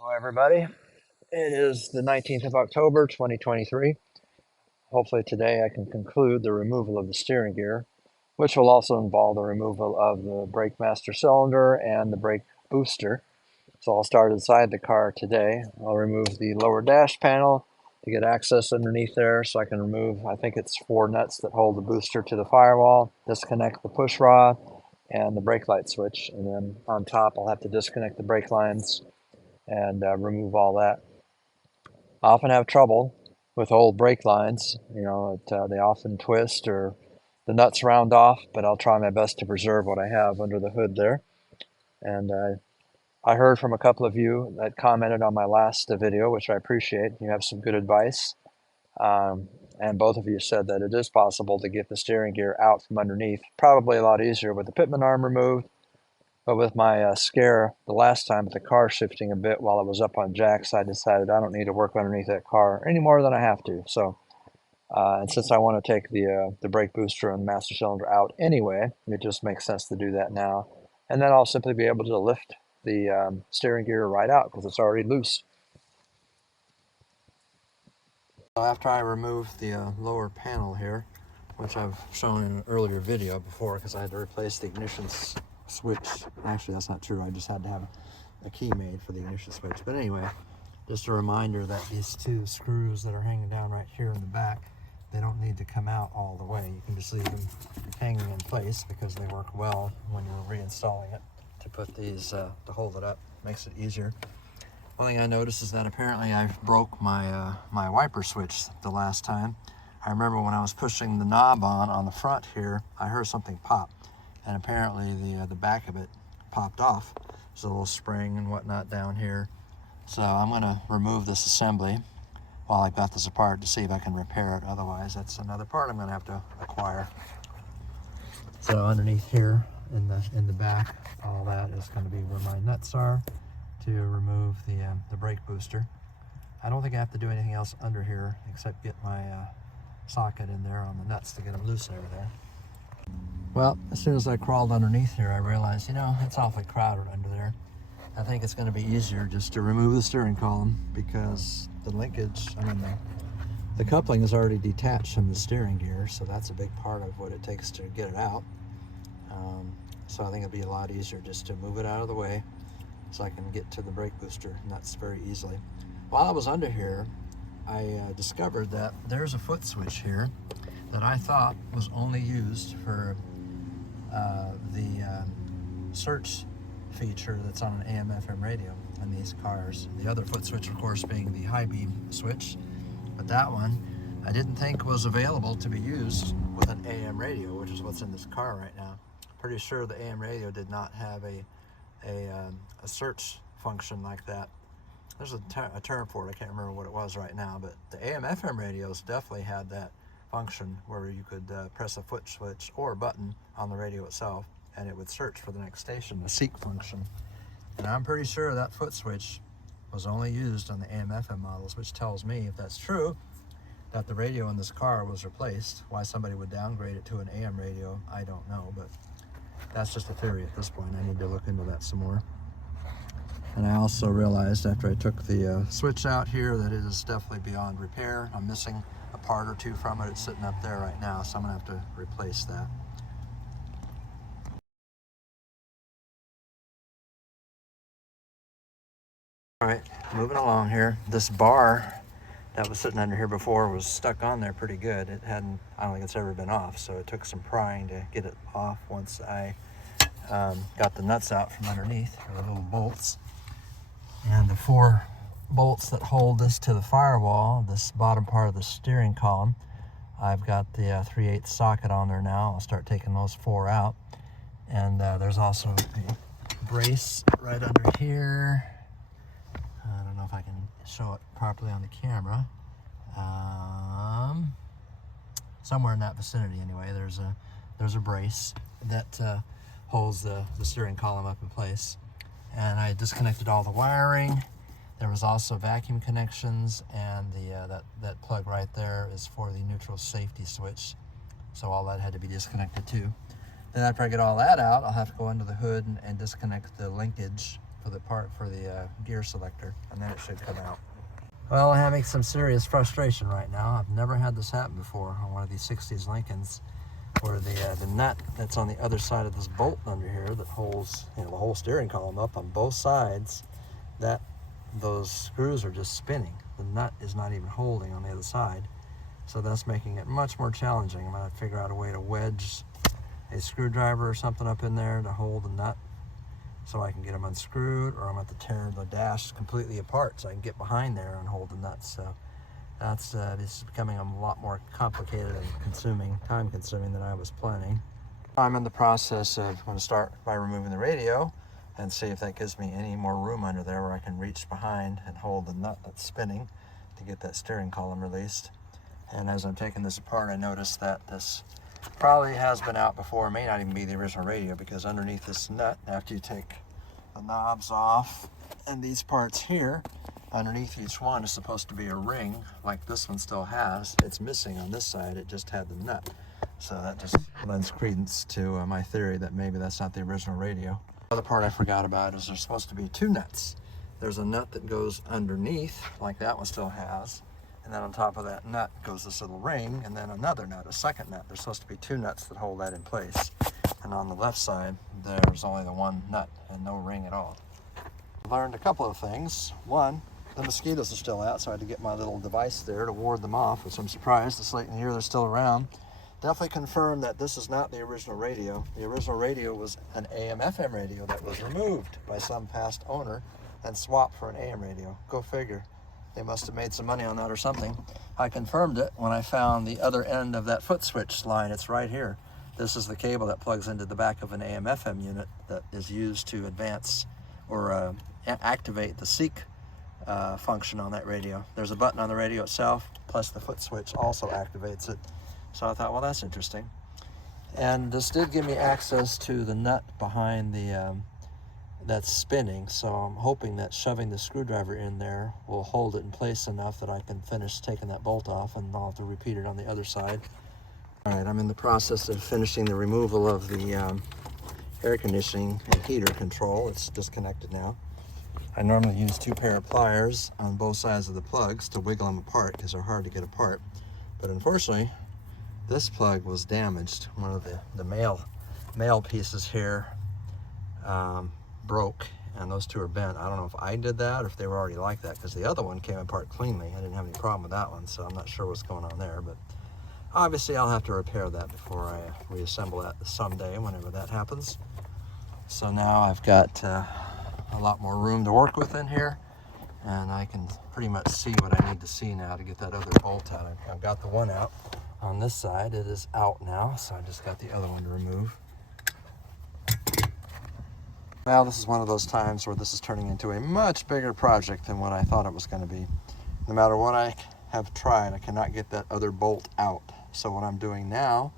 Hello, everybody. It is the 19th of October, 2023. Hopefully, today I can conclude the removal of the steering gear, which will also involve the removal of the brake master cylinder and the brake booster. So, I'll start inside the car today. I'll remove the lower dash panel to get access underneath there so I can remove, I think it's 4 nuts that hold the booster to the firewall, disconnect the push rod and the brake light switch, and then on top I'll have to disconnect the brake lines and remove all that. I often have trouble with old brake lines. They often twist or the nuts round off, but I'll try my best to preserve what I have under the hood there. And I heard from a couple of you that commented on my last video, which I appreciate. You have some good advice. And both of you said that it is possible to get the steering gear out from underneath. Probably a lot easier with the pitman arm removed. But with my scare the last time with the car shifting a bit while it was up on jacks, I decided I don't need to work underneath that car any more than I have to. So, and since I want to take the brake booster and master cylinder out anyway, it just makes sense to do that now. And then I'll simply be able to lift the steering gear right out because it's already loose. So after I remove the lower panel here, which I've shown in an earlier video before because I had to replace the ignition switch. Actually, that's not true. I just had to have a key made for the ignition switch. But anyway, just a reminder that these 2 screws that are hanging down right here in the back, they don't need to come out all the way. You can just leave them hanging in place because they work well when you're reinstalling it. To put these, to hold it up, makes it easier. One thing I noticed is that apparently I broke my my wiper switch the last time. I remember when I was pushing the knob on the front here, I heard something pop. And apparently the back of it popped off. There's a little spring and whatnot down here. So I'm going to remove this assembly while I got this apart to see if I can repair it. Otherwise, that's another part I'm going to have to acquire. So underneath here in the back, all that is going to be where my nuts are to remove the brake booster. I don't think I have to do anything else under here except get my socket in there on the nuts to get them loose over there. Well, as soon as I crawled underneath here, I realized, it's awfully crowded under there. I think it's going to be easier just to remove the steering column because the linkage, the coupling is already detached from the steering gear, so that's a big part of what it takes to get it out. So I think it'll be a lot easier just to move it out of the way so I can get to the brake booster nuts very easily. While I was under here, I discovered that there's a foot switch here that I thought was only used for the search feature that's on an AM/FM radio in these cars. The other foot switch, of course, being the high beam switch, but that one I didn't think was available to be used with an AM radio, which is what's in this car right now. Pretty sure the AM radio did not have a search function like that. There's a term for it. I can't remember what it was right now, but the AM/FM radios definitely had that function where you could press a foot switch or a button on the radio itself and it would search for the next station, the seek function. And I'm pretty sure that foot switch was only used on the AM/FM models, which tells me, if that's true, that the radio in this car was replaced. Why somebody would downgrade it to an AM radio, I don't know, but that's just a theory at this point. I need to look into that some more. And I also realized after I took the switch out here that it is definitely beyond repair. I'm missing a part or two from it. It's sitting up there right now, so I'm gonna have to replace that. All right, moving along here. This bar that was sitting under here before was stuck on there pretty good. It hadn't, I don't think it's ever been off, so it took some prying to get it off once I got the nuts out from underneath, or the little bolts. And the 4 bolts that hold this to the firewall, this bottom part of the steering column, I've got the 3/8 socket on there now. I'll start taking those 4 out. And there's also a brace right under here. I don't know if I can show it properly on the camera. Somewhere in that vicinity anyway, there's a brace that holds the steering column up in place. And I disconnected all the wiring. There was also vacuum connections, and that plug right there is for the neutral safety switch. So all that had to be disconnected too. Then after I get all that out, I'll have to go under the hood and disconnect the linkage for the part for the gear selector, and then it should come out. Well, I'm having some serious frustration right now. I've never had this happen before on one of these 60s Lincolns, where the nut that's on the other side of this bolt under here that holds, you know, the whole steering column up on both sides, that those screws are just spinning. The nut is not even holding on the other side, so that's making it much more challenging. I'm going to figure out a way to wedge a screwdriver or something up in there to hold the nut so I can get them unscrewed, or I'm going to have to tear the dash completely apart so I can get behind there and hold the nuts. So that's this is becoming a lot more complicated and time consuming than I was planning. I'm in the process of going to start by removing the radio and see if that gives me any more room under there where I can reach behind and hold the nut that's spinning to get that steering column released. And as I'm taking this apart, I noticed that this probably has been out before. It may not even be the original radio, because underneath this nut, after you take the knobs off and these parts here, underneath each one is supposed to be a ring like this one still has. It's missing on this side, it just had the nut. So that just lends credence to my theory that maybe that's not the original radio. The other part I forgot about is there's supposed to be two nuts. There's a nut that goes underneath, like that one still has, and then on top of that nut goes this little ring, and then another nut, a second nut. There's supposed to be two nuts that hold that in place. And on the left side, there's only the one nut and no ring at all. I learned a couple of things. One, the mosquitoes are still out, so I had to get my little device there to ward them off, which I'm surprised it's late in the year they're still around. Definitely confirmed that this is not the original radio. The original radio was an AM/FM radio that was removed by some past owner and swapped for an AM radio. Go figure. They must have made some money on that or something. I confirmed it when I found the other end of that foot switch line. It's right here. This is the cable that plugs into the back of an AM/FM unit that is used to advance or activate the seek function on that radio. There's a button on the radio itself, plus the foot switch also activates it. So I thought, well, that's interesting. And this did give me access to the nut behind the that's spinning, so I'm hoping that shoving the screwdriver in there will hold it in place enough that I can finish taking that bolt off, and I'll have to repeat it on the other side. All right, I'm in the process of finishing the removal of the air conditioning and heater control. It's disconnected now. I normally use 2 pair of pliers on both sides of the plugs to wiggle them apart because they're hard to get apart. But unfortunately, this plug was damaged. One of the male pieces here broke, and those 2 are bent. I don't know if I did that or if they were already like that, because the other one came apart cleanly. I didn't have any problem with that one, so I'm not sure what's going on there. But obviously I'll have to repair that before I reassemble that someday, whenever that happens. So now I've got a lot more room to work with in here, and I can pretty much see what I need to see now to get that other bolt out. I've got the one out on this side. It is out now, so I just got the other one to remove. Well, this is one of those times where this is turning into a much bigger project than what I thought it was going to be. No matter what I have tried, I cannot get that other bolt out. So what I'm doing now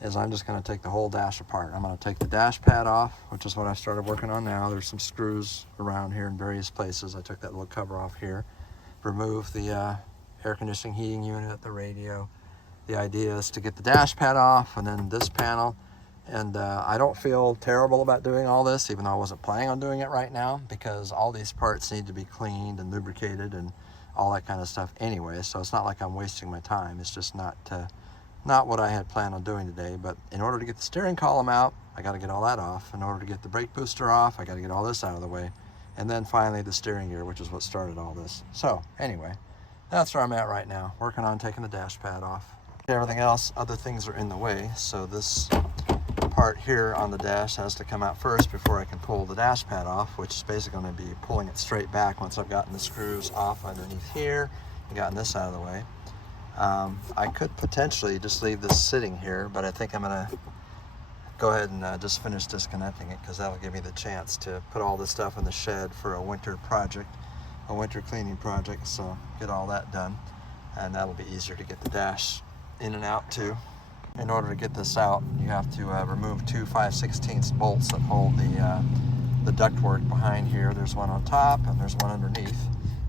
is I'm just going to take the whole dash apart. I'm going to take the dash pad off, which is what I started working on now. There's some screws around here in various places. I took that little cover off here. Remove the air conditioning heating unit, the radio. The idea is to get the dash pad off, and then this panel. And I don't feel terrible about doing all this, even though I wasn't planning on doing it right now, because all these parts need to be cleaned and lubricated and all that kind of stuff anyway. So it's not like I'm wasting my time. It's just not what I had planned on doing today. But in order to get the steering column out, I got to get all that off. In order to get the brake booster off, I got to get all this out of the way. And then finally the steering gear, which is what started all this. So anyway, that's where I'm at right now, working on taking the dash pad off. Everything else, other things are in the way. So this part here on the dash has to come out first before I can pull the dash pad off, which is basically going to be pulling it straight back once I've gotten the screws off underneath here and gotten this out of the way. I could potentially just leave this sitting here, but I think I'm going to go ahead and just finish disconnecting it, because that'll give me the chance to put all this stuff in the shed for a winter project, a winter cleaning project. So get all that done, and that'll be easier to get the dash in and out too. In order to get this out, you have to remove 2 5/16 bolts that hold the ductwork behind here. There's one on top and there's one underneath,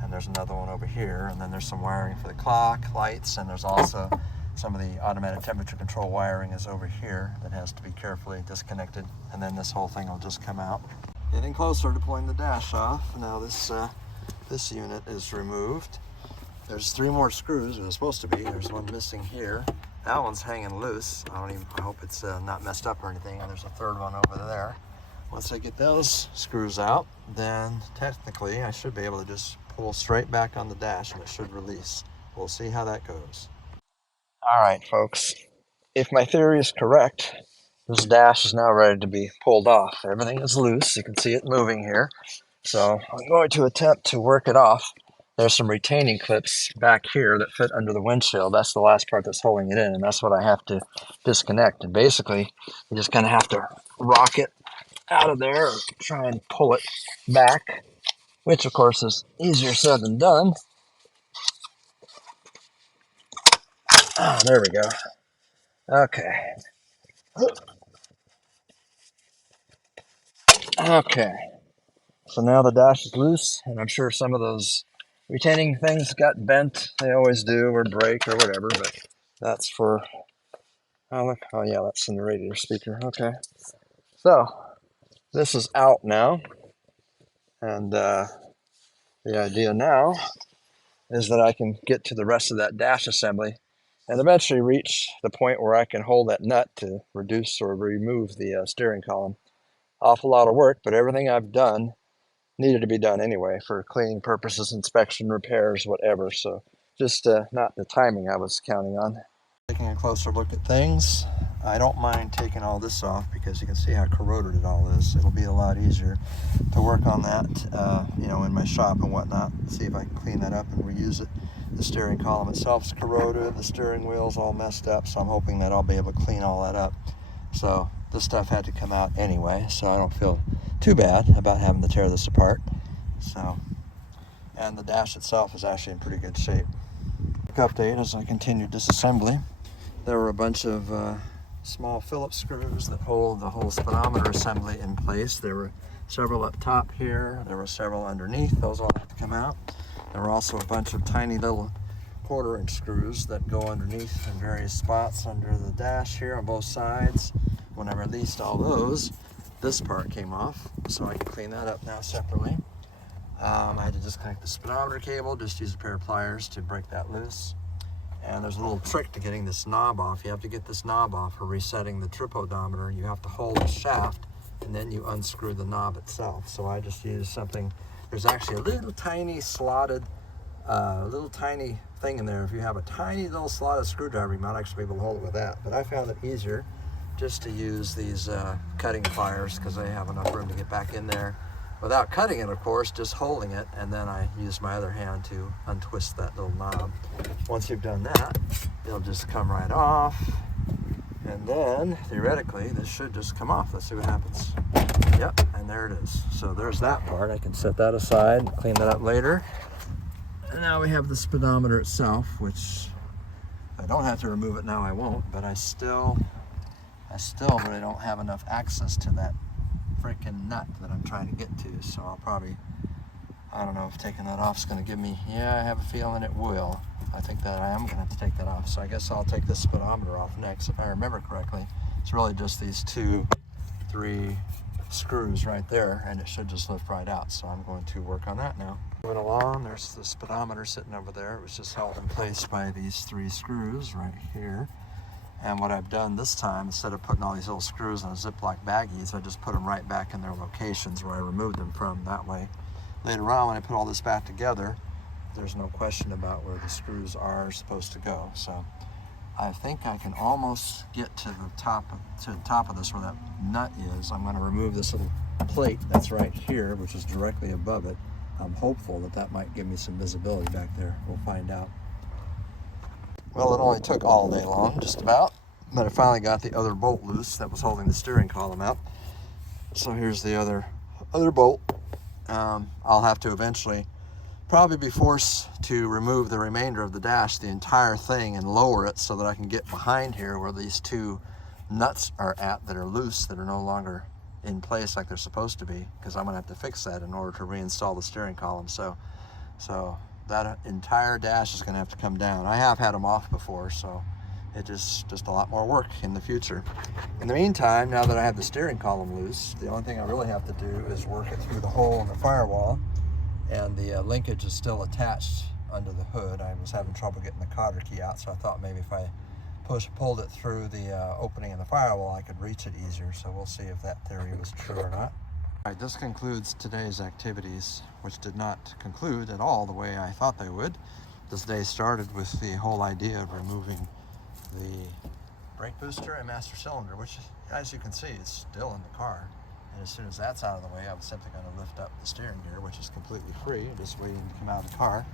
and there's another one over here, and then there's some wiring for the clock, lights, and there's also some of the automatic temperature control wiring is over here that has to be carefully disconnected, and then this whole thing will just come out. Getting closer to pulling the dash off. Now this unit is removed. There's 3 more screws. There's supposed to be. There's one missing here. That one's hanging loose. I hope it's not messed up or anything. And there's a 3rd one over there. Once I get those screws out, then technically I should be able to just pull straight back on the dash and it should release. We'll see how that goes. All right, folks. If my theory is correct, this dash is now ready to be pulled off. Everything is loose. You can see it moving here. So I'm going to attempt to work it off. There's some retaining clips back here that fit under the windshield. That's the last part that's holding it in, and that's what I have to disconnect. And basically, you just kind of have to rock it out of there or try and pull it back, which of course is easier said than done. Ah, there we go. Okay. Okay. So now the dash is loose, and I'm sure some of those retaining things got bent. They always do, or break, or whatever, but that's for... Oh, look. Oh, yeah, that's in the radiator speaker. Okay. So, this is out now, and the idea now is that I can get to the rest of that dash assembly and eventually reach the point where I can hold that nut to reduce or remove the steering column. Awful lot of work, but everything I've done needed to be done anyway for cleaning purposes, inspection, repairs, whatever. So just not the timing I was counting on. Taking a closer look at things, I don't mind taking all this off because you can see how corroded it all is. It'll be a lot easier to work on that, in my shop and whatnot. See if I can clean that up and reuse it. The steering column itself is corroded, the steering wheel's all messed up, so I'm hoping that I'll be able to clean all that up. So this stuff had to come out anyway, so I don't feel too bad about having to tear this apart. So, and the dash itself is actually in pretty good shape. Quick update as I continue disassembly. There were a bunch of small Phillips screws that hold the whole speedometer assembly in place. There were several up top here. There were several underneath. Those all have to come out. There were also a bunch of tiny little 1/4-inch screws that go underneath in various spots under the dash here on both sides. When I released all those, this part came off, so I can clean that up now separately. I had to disconnect the speedometer cable, just use a pair of pliers to break that loose. And there's a little trick to getting this knob off. You have to get this knob off for resetting the trip odometer. You have to hold the shaft and then you unscrew the knob itself. So I just used something. There's actually a little tiny slotted, little tiny thing in there. If you have a tiny little slotted screwdriver, you might actually be able to hold it with that. But I found it easier just to use these cutting pliers because they have enough room to get back in there without cutting it, of course, just holding it, and then I use my other hand to untwist that little knob. Once you've done that, it'll just come right off, and then theoretically this should just come off. Let's see what happens. Yep, and there it is. So there's that part. I can set that aside and clean that up later. And now we have the speedometer itself, which if I don't have to remove it now, I won't, but I still really don't have enough access to that freaking nut that I'm trying to get to. So I'll probably, I don't know if taking that off is going to give me, yeah, I have a feeling it will. I think that I am going to have to take that off. So I guess I'll take this speedometer off next. If I remember correctly, it's really just these 2-3 screws right there, and it should just lift right out. So I'm going to work on that now. Moving along, there's the speedometer sitting over there. It was just held in place by these 3 screws right here. And what I've done this time, instead of putting all these little screws in a Ziploc baggies, I just put them right back in their locations where I removed them from. That way, later on, when I put all this back together, there's no question about where the screws are supposed to go. So I think I can almost get to the top of this where that nut is. I'm going to remove this little plate that's right here, which is directly above it. I'm hopeful that that might give me some visibility back there. We'll find out. Well, it only took all day long, just about, but I finally got the other bolt loose that was holding the steering column out. So here's the other bolt. I'll have to eventually probably be forced to remove the remainder of the dash, the entire thing, and lower it so that I can get behind here where these 2 nuts are at that are loose, that are no longer in place like they're supposed to be, because I'm going to have to fix that in order to reinstall the steering column. So that entire dash is going to have to come down. I have had them off before, so It just a lot more work in the future. In the meantime, now that I have the steering column loose, the only thing I really have to do is work it through the hole in the firewall, and the linkage is still attached under the hood. I was having trouble getting the cotter key out, so I thought maybe if I pulled it through the opening in the firewall, I could reach it easier. So we'll see if that theory was true or not. All right, this concludes today's activities, which did not conclude at all the way I thought they would. This day started with the whole idea of removing the brake booster and master cylinder, which, as you can see, is still in the car. And as soon as that's out of the way, I'm simply going to lift up the steering gear, which is completely free, just waiting to come out of the car.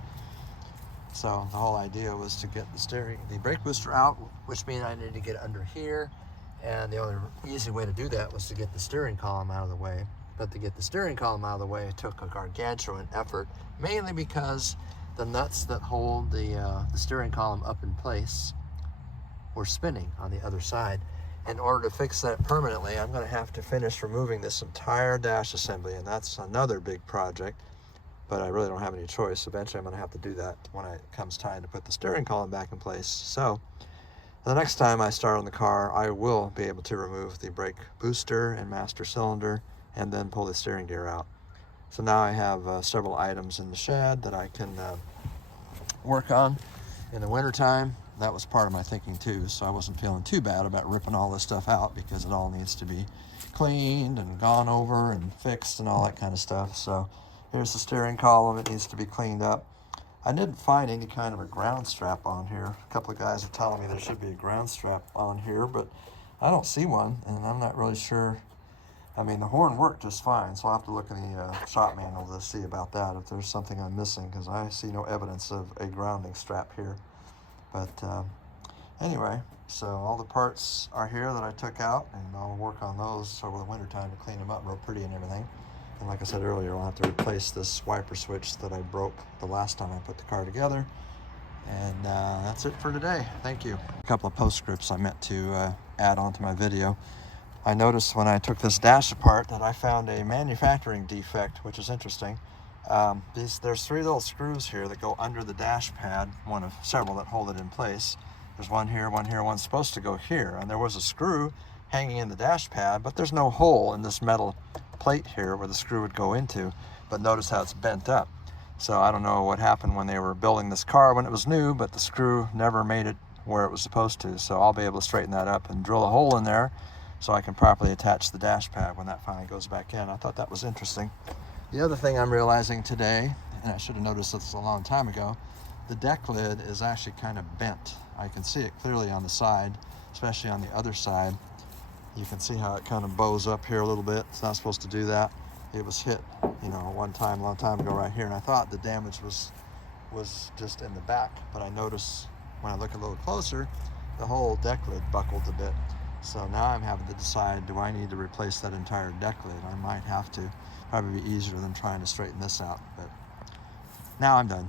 So the whole idea was to get the brake booster out, which means I needed to get it under here. And the only easy way to do that was to get the steering column out of the way. But to get the steering column out of the way took a gargantuan effort, mainly because the nuts that hold the steering column up in place were spinning on the other side. In order to fix that permanently, I'm going to have to finish removing this entire dash assembly, and that's another big project, but I really don't have any choice. Eventually I'm going to have to do that when it comes time to put the steering column back in place. So the next time I start on the car, I will be able to remove the brake booster and master cylinder and then pull the steering gear out. So now I have several items in the shed that I can work on in the wintertime. That was part of my thinking too, so I wasn't feeling too bad about ripping all this stuff out, because it all needs to be cleaned and gone over and fixed and all that kind of stuff. So here's the steering column. It needs to be cleaned up. I didn't find any kind of a ground strap on here. A couple of guys are telling me there should be a ground strap on here, but I don't see one, and I'm not really sure. I mean, the horn worked just fine, so I'll have to look in the shop manual to see about that, if there's something I'm missing, because I see no evidence of a grounding strap here. But anyway, so all the parts are here that I took out, and I'll work on those over the winter time to clean them up real pretty and everything. And like I said earlier, I'll have to replace this wiper switch that I broke the last time I put the car together. And that's it for today. Thank you. A couple of postscripts I meant to add onto my video. I noticed when I took this dash apart that I found a manufacturing defect, which is interesting. There's three little screws here that go under the dash pad, one of several that hold it in place. There's one here, one's supposed to go here, and there was a screw hanging in the dash pad, but there's no hole in this metal plate here where the screw would go into. But notice how it's bent up. So I don't know what happened when they were building this car when it was new, but the screw never made it where it was supposed to. So I'll be able to straighten that up and drill a hole in there so I can properly attach the dash pad when that finally goes back in. I thought that was interesting. The other thing I'm realizing today, and I should have noticed this a long time ago, the deck lid is actually kind of bent. I can see it clearly on the side, especially on the other side. You can see how it kind of bows up here a little bit. It's not supposed to do that. It was hit, one time, a long time ago right here, and I thought the damage was just in the back, but I noticed when I look a little closer, the whole deck lid buckled a bit. So now I'm having to decide, do I need to replace that entire deck lid? I might have to. Probably be easier than trying to straighten this out, but now I'm done.